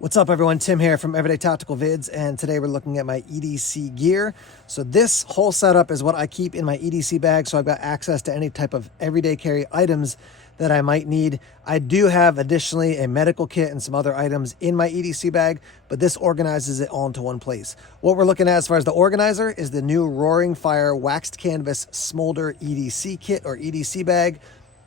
What's up everyone, Tim here from Everyday Tactical Vids, and today we're looking at my EDC gear. So this whole setup is what I keep in my EDC bag, so I've got access to any type of everyday carry items that I might need. I do have additionally a medical kit and some other items in my EDC bag, but this organizes it all into one place. What we're looking at as far as the organizer is the new Roaring Fire Waxed Canvas Smolder EDC kit or EDC bag.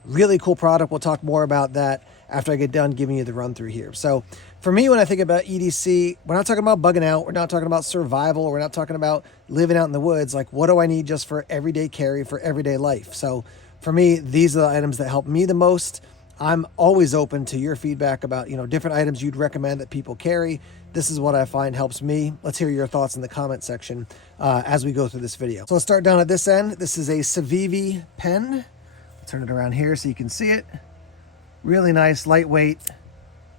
Really cool product. We'll talk more about that after I get done giving you the run through here. So for me, when I think about EDC, we're not talking about bugging out. We're not talking about survival. We're not talking about living out in the woods. Like, what do I need just for everyday carry, for everyday life? So for me, these are the items that help me the most. I'm always open to your feedback about, different items you'd recommend that people carry. This is what I find helps me. Let's hear your thoughts in the comment section as we go through this video. So let's start down at this end. This is a Civivi pen. I'll turn it around here so you can see it. Really nice, lightweight,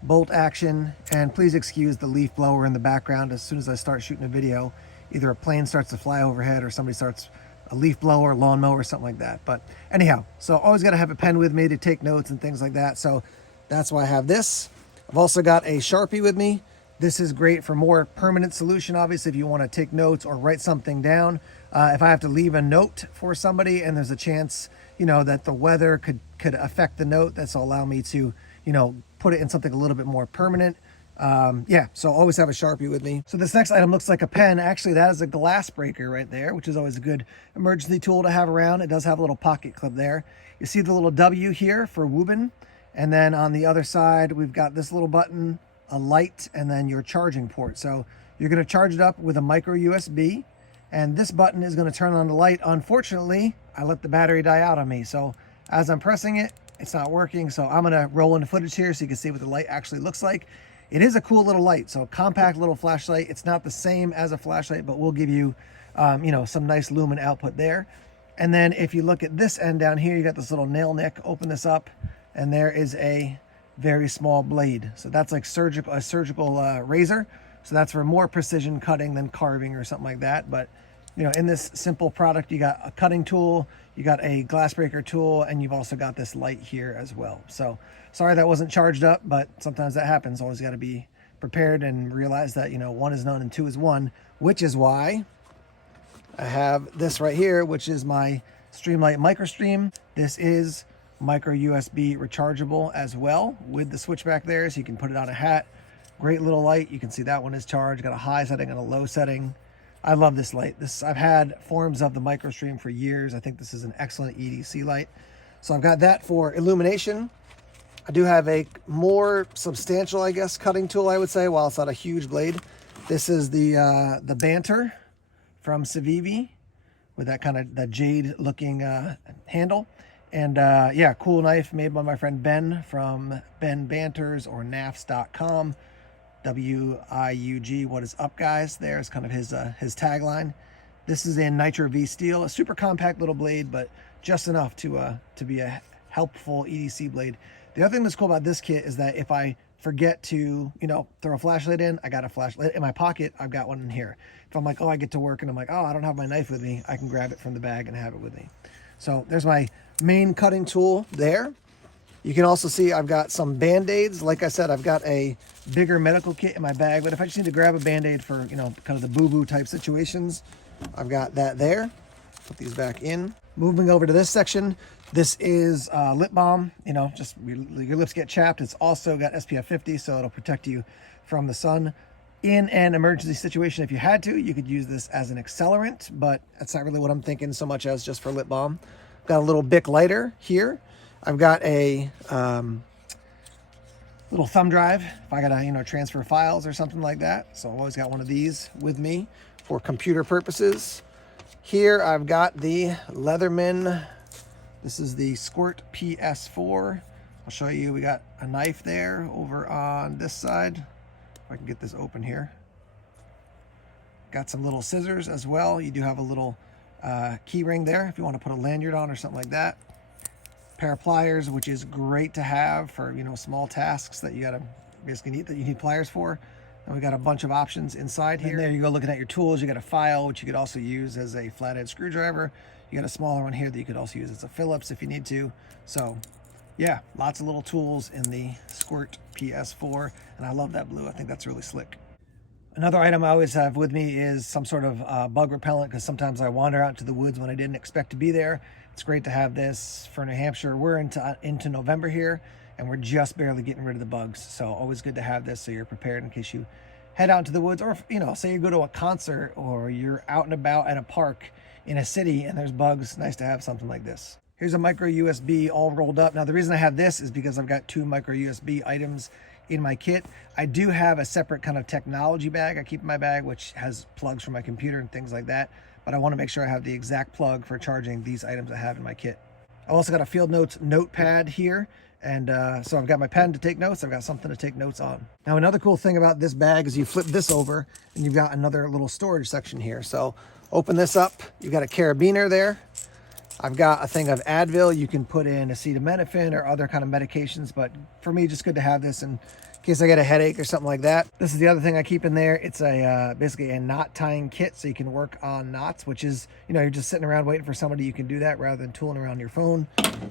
bolt action, and please excuse the leaf blower in the background. As soon as I start shooting a video, either a plane starts to fly overhead or somebody starts a leaf blower, lawnmower, or something like that. But anyhow, so always got to have a pen with me to take notes and things like that. So that's why I have this. I've also got a Sharpie with me. This is great for more permanent solution, obviously, if you want to take notes or write something down. If I have to leave a note for somebody and there's a chance, that the weather could affect the note, that's will allow me to, put it in something a little bit more permanent. So always have a Sharpie with me. So this next item looks like a pen. Actually, that is a glass breaker right there, which is always a good emergency tool to have around. It does have a little pocket clip there. You see the little W here for Woobin. And then on the other side, we've got this little button, a light, and then your charging port. So you're going to charge it up with a micro USB, and this button is going to turn on the light. Unfortunately, I let the battery die out on me. So as I'm pressing it, it's not working. So I'm going to roll into footage here so you can see what the light actually looks like. It is a cool little light. So a compact little flashlight. It's not the same as a flashlight, but will give you, some nice lumen output there. And then if you look at this end down here, you got this little nail nick. Open this up, and there is a very small blade. So that's like a surgical razor. So that's for more precision cutting than carving or something like that. But in this simple product, you got a cutting tool, you got a glass breaker tool, and you've also got this light here as well. So sorry that wasn't charged up, but sometimes that happens. Always got to be prepared and realize that, one is none and two is one, which is why I have this right here, which is my Streamlight MicroStream. This is micro USB rechargeable as well with the switch back there, so you can put it on a hat. Great little light. You can see that one is charged, got a high setting and a low setting. I love this light. I've had forms of the MicroStream for years. I think this is an excellent EDC light. So I've got that for illumination. I do have a more substantial, I guess, cutting tool, I would say, while it's not a huge blade. This is the Banter from Civivi with that kind of jade looking handle. And cool knife made by my friend Ben from Ben Banters or nafs.com. WIUG, what is up, guys? There's kind of his tagline. This is in Nitro V steel, a super compact little blade, but just enough to be a helpful EDC blade. The other thing that's cool about this kit is that if I forget to, throw a flashlight in, I got a flashlight in my pocket. I've got one in here. If I'm like, I get to work and I'm like, I don't have my knife with me, I can grab it from the bag and have it with me. So there's my main cutting tool there. You can also see I've got some Band-Aids. Like I said, I've got a bigger medical kit in my bag, but if I just need to grab a Band-Aid for, kind of the boo-boo type situations, I've got that there. Put these back in. Moving over to this section, this is lip balm. Just your lips get chapped. It's also got SPF 50, so it'll protect you from the sun. In an emergency situation, if you had to, you could use this as an accelerant, but that's not really what I'm thinking so much as just for lip balm. Got a little Bic lighter here. I've got a little thumb drive if I gotta, transfer files or something like that. So I've always got one of these with me for computer purposes. Here I've got the Leatherman. This is the Squirt PS4. I'll show you, we got a knife there over on this side. If I can get this open here. Got some little scissors as well. You do have a little key ring there if you want to put a lanyard on or something like that. Pair of pliers, which is great to have for small tasks that you need pliers for. And we got a bunch of options inside here. And there you go, looking at your tools. You got a file, which you could also use as a flathead screwdriver. You got a smaller one here that you could also use as a Phillips if you need to. So Yeah, lots of little tools in the Squirt PS4, and I love that blue. I think that's really slick. Another item I always have with me is some sort of bug repellent, because sometimes I wander out into the woods when I didn't expect to be there. It's great to have this for New Hampshire. We're into November here, and we're just barely getting rid of the bugs. So always good to have this so you're prepared in case you head out into the woods, or say you go to a concert or you're out and about at a park in a city and there's bugs. Nice to have something like this. Here's a micro USB all rolled up. Now the reason I have this is because I've got 2 micro USB items in my kit. I do have a separate kind of technology bag I keep in my bag, which has plugs for my computer and things like that, but I want to make sure I have the exact plug for charging these items I have in my kit. I also got a Field Notes notepad here, and so I've got my pen to take notes. I've got something to take notes on. Now another cool thing about this bag is you flip this over and you've got another little storage section here. So open this up, you've got a carabiner there. I've got a thing of Advil. You can put in acetaminophen or other kind of medications, but for me, just good to have this in case I get a headache or something like that. This is the other thing I keep in there. It's a basically a knot tying kit, so you can work on knots, which is, you're just sitting around waiting for somebody. You can do that rather than tooling around your phone.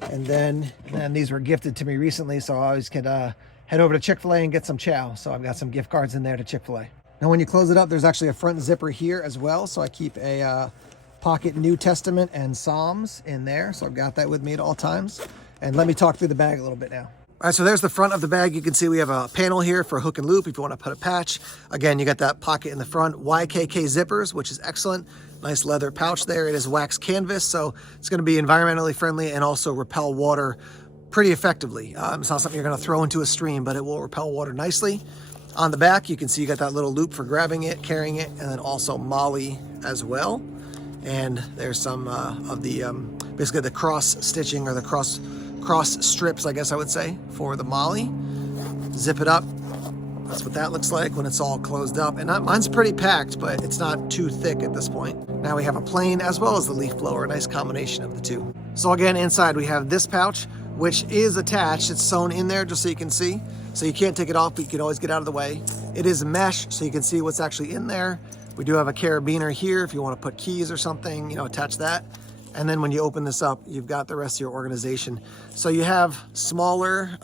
And then these were gifted to me recently, so I always could head over to Chick-fil-A and get some chow. So I've got some gift cards in there to Chick-fil-A. Now when you close it up, there's actually a front zipper here as well. So I keep a pocket New Testament and Psalms in there. So I've got that with me at all times. And let me talk through the bag a little bit now. All right, so there's the front of the bag. You can see we have a panel here for hook and loop if you want to put a patch. Again, you got that pocket in the front. YKK zippers, which is excellent. Nice leather pouch there. It is wax canvas, so it's going to be environmentally friendly and also repel water pretty effectively. It's not something you're going to throw into a stream, but it will repel water nicely. On the back, you can see you got that little loop for grabbing it, carrying it, and then also MOLLE as well. And there's some of the basically the cross stitching, or the cross strips, I guess I would say, for the MOLLE. Zip it up. That's what that looks like when it's all closed up. And mine's pretty packed, but it's not too thick at this point. Now we have a plane as well as the leaf blower, a nice combination of the two. So again, inside we have this pouch, which is attached. It's sewn in there just so you can see. So you can't take it off, but you can always get out of the way. It is mesh, so you can see what's actually in there. We do have a carabiner here if you want to put keys or something, attach that. And then when you open this up, you've got the rest of your organization. So you have smaller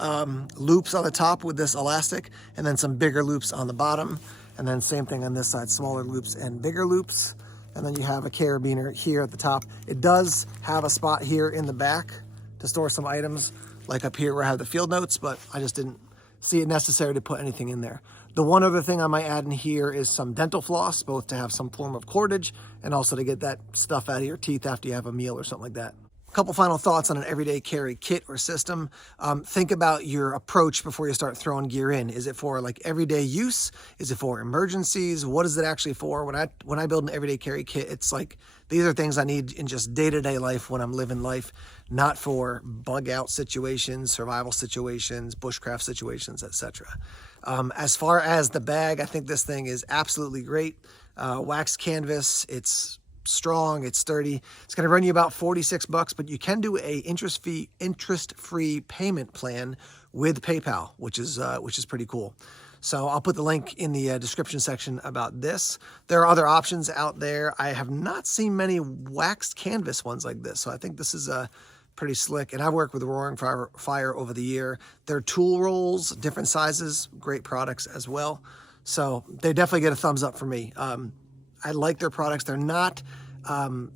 loops on the top with this elastic, and then some bigger loops on the bottom. And then same thing on this side, smaller loops and bigger loops. And then you have a carabiner here at the top. It does have a spot here in the back to store some items, like up here where I have the field notes, but I just didn't see it necessary to put anything in there. The one other thing I might add in here is some dental floss, both to have some form of cordage and also to get that stuff out of your teeth after you have a meal or something like that. A couple final thoughts on an everyday carry kit or system. Think about your approach before you start throwing gear in. Is it for like everyday use? Is it for emergencies? What is it actually for? When I build an everyday carry kit, it's like, these are things I need in just day-to-day life when I'm living life, not for bug out situations, survival situations, bushcraft situations, etc. As far as the bag, I think this thing is absolutely great. Wax canvas, it's strong, it's sturdy. It's going to run you about $46, but you can do a interest-free payment plan with PayPal, which is pretty cool. So I'll put the link in the description section about this. There are other options out there. I have not seen many waxed canvas ones like this, so I think this is pretty slick. And I've worked with Roaring Fire over the year. Their tool rolls, different sizes, great products as well. So they definitely get a thumbs up for me. I like their products. They're not,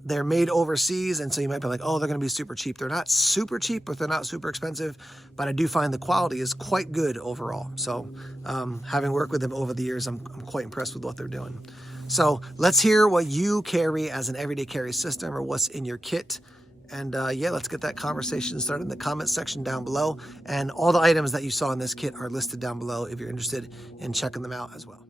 they're made overseas, and so you might be like, oh, they're going to be super cheap. They're not super cheap, but they're not super expensive. But I do find the quality is quite good overall. So having worked with them over the years, I'm quite impressed with what they're doing. So let's hear what you carry as an everyday carry system, or what's in your kit. And yeah, let's get that conversation started in the comments section down below. And all the items that you saw in this kit are listed down below if you're interested in checking them out as well.